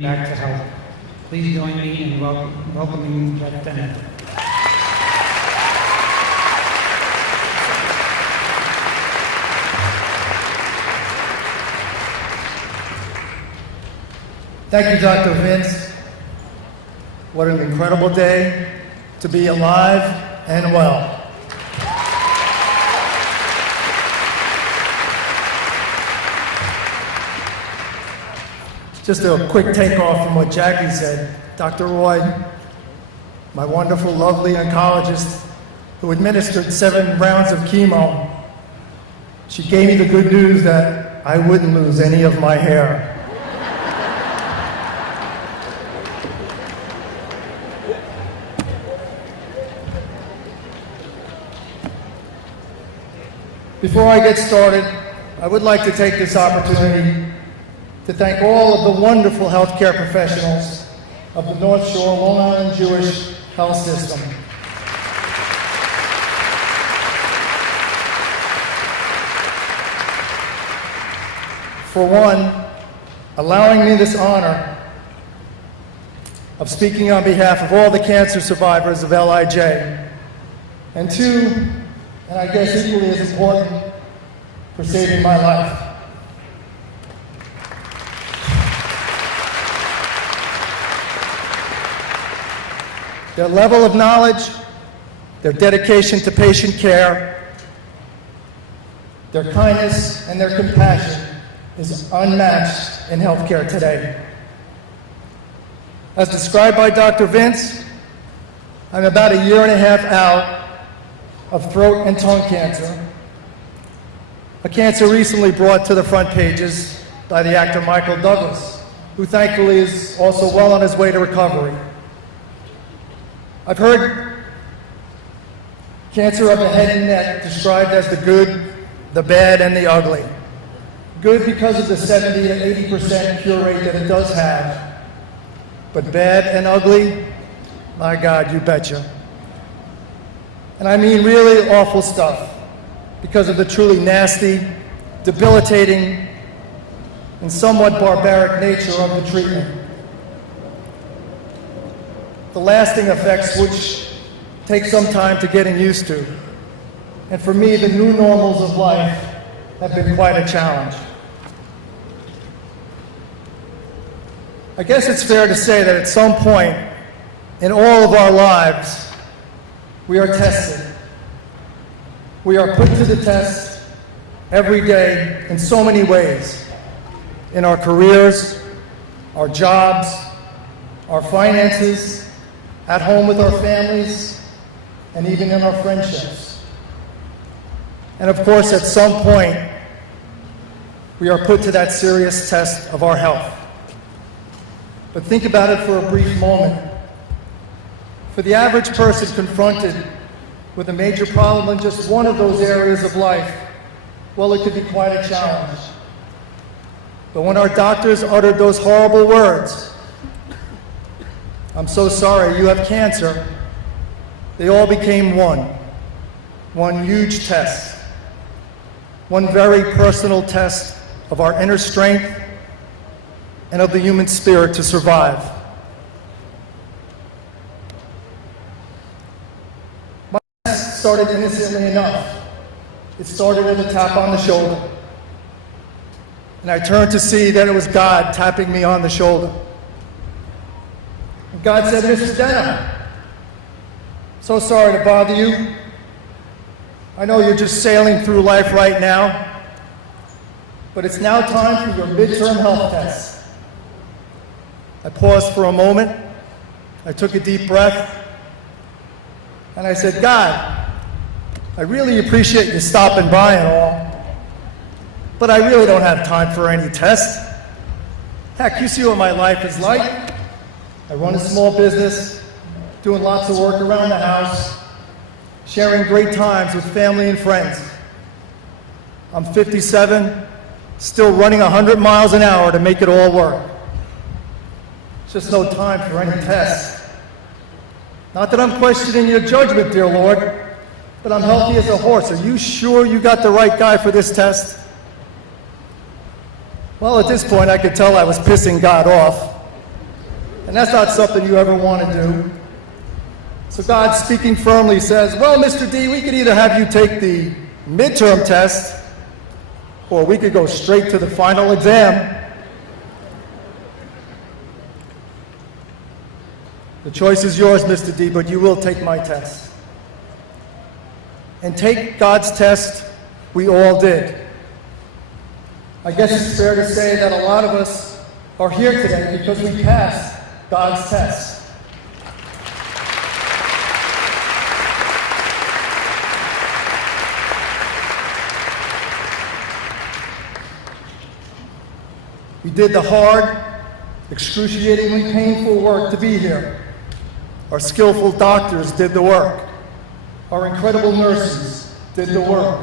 Back to health. Please join me in welcoming Dena. Thank you, Dr. Vince. What an incredible day to be alive and well. Just a quick takeoff from what Jackie said. Dr. Roy, my wonderful, lovely oncologist who administered 7 rounds of chemo, she gave me the good news that I wouldn't lose any of my hair. Before I get started, I would like to take this opportunity to thank all of the wonderful healthcare professionals of the North Shore Long Island Jewish Health System. For one, allowing me this honor of speaking on behalf of all the cancer survivors of LIJ. And two, and I guess equally as important, for saving my life. Their level of knowledge, their dedication to patient care, their kindness and their compassion is unmatched in healthcare today. As described by Dr. Vince, I'm about 1.5 years out of throat and tongue cancer, a cancer recently brought to the front pages by the actor Michael Douglas, who thankfully is also well on his way to recovery. I've heard cancer of the head and neck described as the good, the bad, and the ugly. Good because of the 70 to 80% cure rate that it does have, but bad and ugly, my God, you betcha. And I mean really awful stuff because of the truly nasty, debilitating, and somewhat barbaric nature of the treatment. The lasting effects which take some time to getting used to. And for me, the new normals of life have been quite a challenge. I guess it's fair to say that at some point in all of our lives, we are tested. We are put to the test every day in so many ways. In our careers, our jobs, our finances, at home with our families, and even in our friendships. And of course, at some point, we are put to that serious test of our health. But think about it for a brief moment. For the average person confronted with a major problem in just one of those areas of life, well, it could be quite a challenge. But when our doctors uttered those horrible words, "I'm so sorry, you have cancer," they all became one huge test, one very personal test of our inner strength and of the human spirit to survive. My test started innocently enough. It started with a tap on the shoulder. And I turned to see that it was God tapping me on the shoulder. And God said, "Mr. Dena, so sorry to bother you. I know you're just sailing through life right now, but it's now time for your midterm health test." I paused for a moment, I took a deep breath, and I said, "God, I really appreciate you stopping by and all, but I really don't have time for any test. Heck, you see what my life is like. I run a small business, doing lots of work around the house, sharing great times with family and friends. I'm 57, still running 100 miles an hour to make it all work. Just no time for any tests. Not that I'm questioning your judgment, dear Lord, but I'm healthy as a horse. Are you sure you got the right guy for this test?" Well, at this point, I could tell I was pissing God off. And that's not something you ever want to do. So God, speaking firmly, says, well, Mr. D, we could either have you take the midterm test, or we could go straight to the final exam. The choice is yours, Mr. D, but you will take my test. And take God's test, we all did. I guess it's fair to say that a lot of us are here today because we passed God's test. We did the hard, excruciatingly painful work to be here. Our skillful doctors did the work. Our incredible nurses did the work.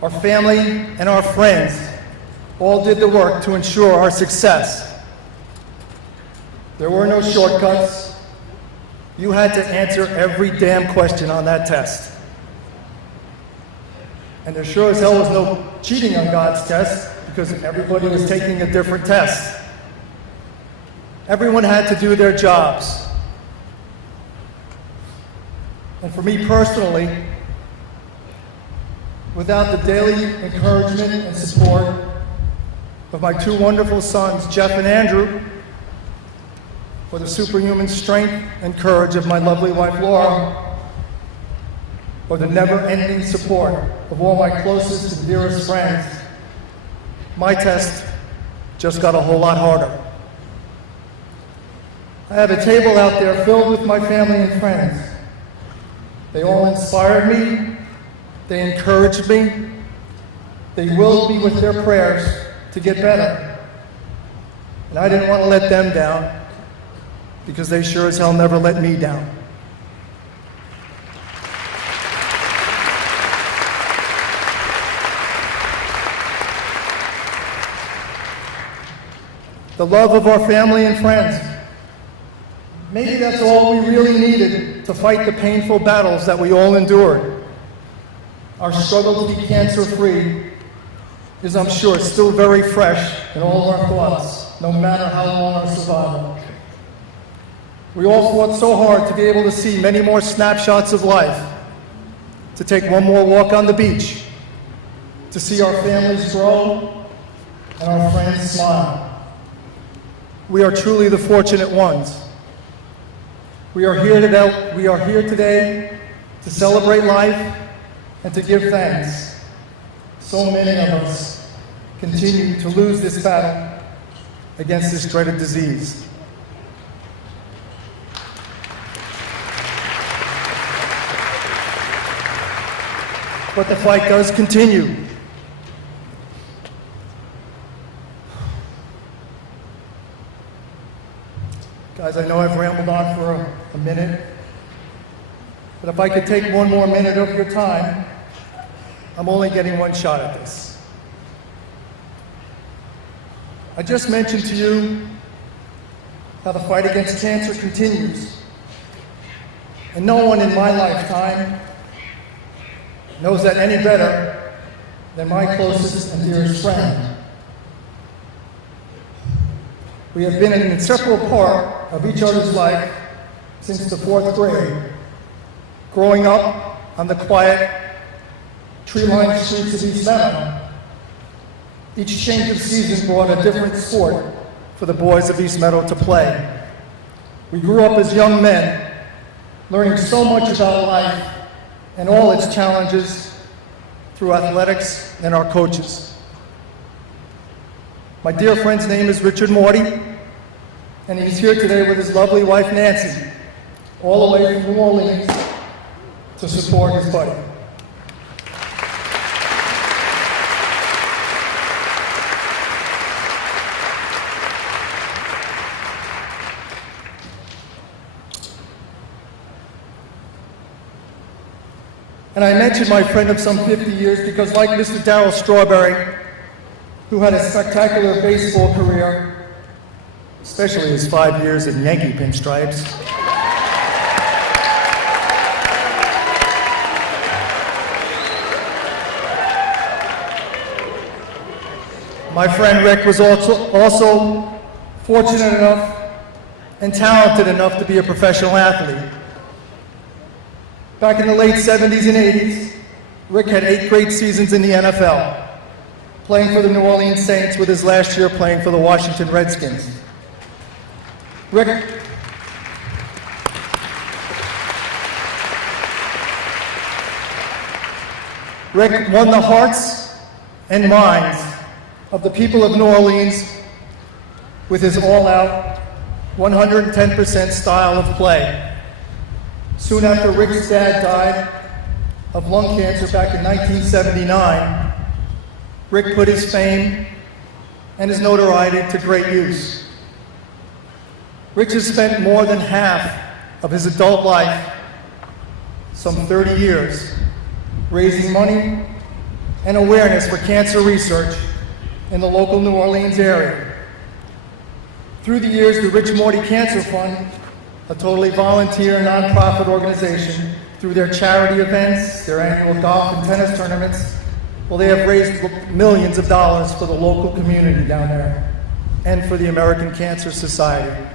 Our family and our friends all did the work to ensure our success. There were no shortcuts. You had to answer every damn question on that test. And there sure as hell was no cheating on God's test, because everybody was taking a different test. Everyone had to do their jobs. And for me personally, without the daily encouragement and support of my two wonderful sons, Jeff and Andrew, or the superhuman strength and courage of my lovely wife, Laura, or the never-ending support of all my closest and dearest friends, my test just got a whole lot harder. I have a table out there filled with my family and friends. They all inspired me, they encouraged me, they willed me with their prayers to get better. And I didn't want to let them down, because they sure as hell never let me down. The love of our family and friends. Maybe that's all we really needed to fight the painful battles that we all endured. Our struggle to be cancer-free is, I'm sure, still very fresh in all of our thoughts, no matter how long our survival. We all fought so hard to be able to see many more snapshots of life, to take one more walk on the beach, to see our families grow and our friends smile. We are truly the fortunate ones. We are here today to celebrate life and to give thanks. So many of us continue to lose this battle against this dreaded disease. But the fight does continue. Guys, I know I've rambled on for a minute, but if I could take one more minute of your time, I'm only getting one shot at this. I just mentioned to you how the fight against cancer continues, and no one in my lifetime knows that any better than my closest and dearest friend. We have been an inseparable part of each other's life since the 4th grade, growing up on the quiet, tree-lined streets of East Meadow. Each change of season brought a different sport for the boys of East Meadow to play. We grew up as young men, learning so much about life and all its challenges through athletics and our coaches. My dear friend's name is Richard Morty, and he's here today with his lovely wife Nancy, all the way from New Orleans to support his buddy. And I mentioned my friend of some 50 years because, like Mr. Darryl Strawberry, who had a spectacular baseball career, especially his 5 years in Yankee pinstripes, my friend Rick was also fortunate enough and talented enough to be a professional athlete. Back in the late 70s and 80s, Rick had 8 great seasons in the NFL, playing for the New Orleans Saints with his last year playing for the Washington Redskins. Rick won the hearts and minds of the people of New Orleans with his all-out, 110% style of play. Soon after Rick's dad died of lung cancer back in 1979, Rick put his fame and his notoriety to great use. Rick has spent more than half of his adult life, some 30 years, raising money and awareness for cancer research in the local New Orleans area. Through the years, the Rich Morty Cancer Fund, a totally volunteer nonprofit organization, through their charity events, their annual golf and tennis tournaments, well, they have raised millions of dollars for the local community down there and for the American Cancer Society.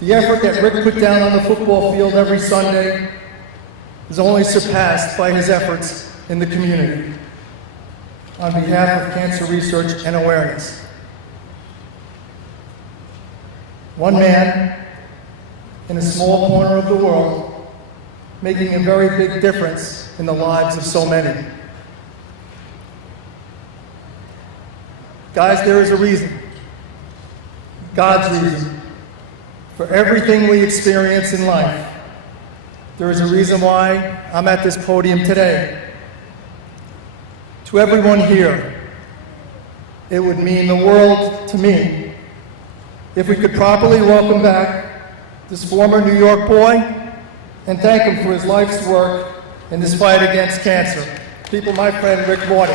The effort that Rick put down on the football field every Sunday is only surpassed by his efforts in the community on behalf of cancer research and awareness. One man in a small corner of the world, making a very big difference in the lives of so many. Guys, there is a reason, God's reason, for everything we experience in life. There is a reason why I'm at this podium today. To everyone here, it would mean the world to me if we could properly welcome back this former New York boy and thank him for his life's work in this fight against cancer. People, my friend Rick Morty.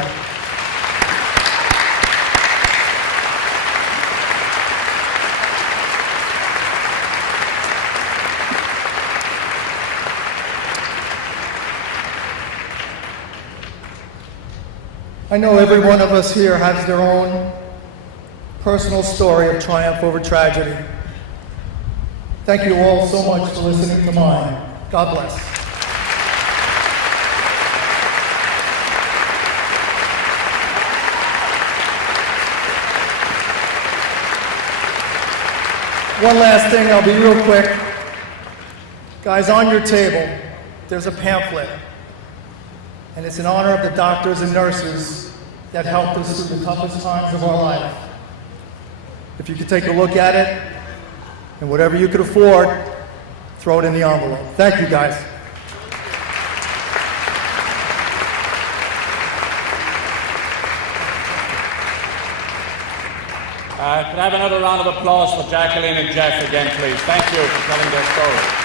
I know every one of us here has their own personal story of triumph over tragedy. Thank you all so much for listening to mine. God bless. One last thing, I'll be real quick. Guys, on your table, there's a pamphlet, and it's in honor of the doctors and nurses that helped us through the toughest times of our life. If you could take a look at it, and whatever you could afford, throw it in the envelope. Thank you, guys. Could I have another round of applause for Jacqueline and Jeff again, please? Thank you for telling their story.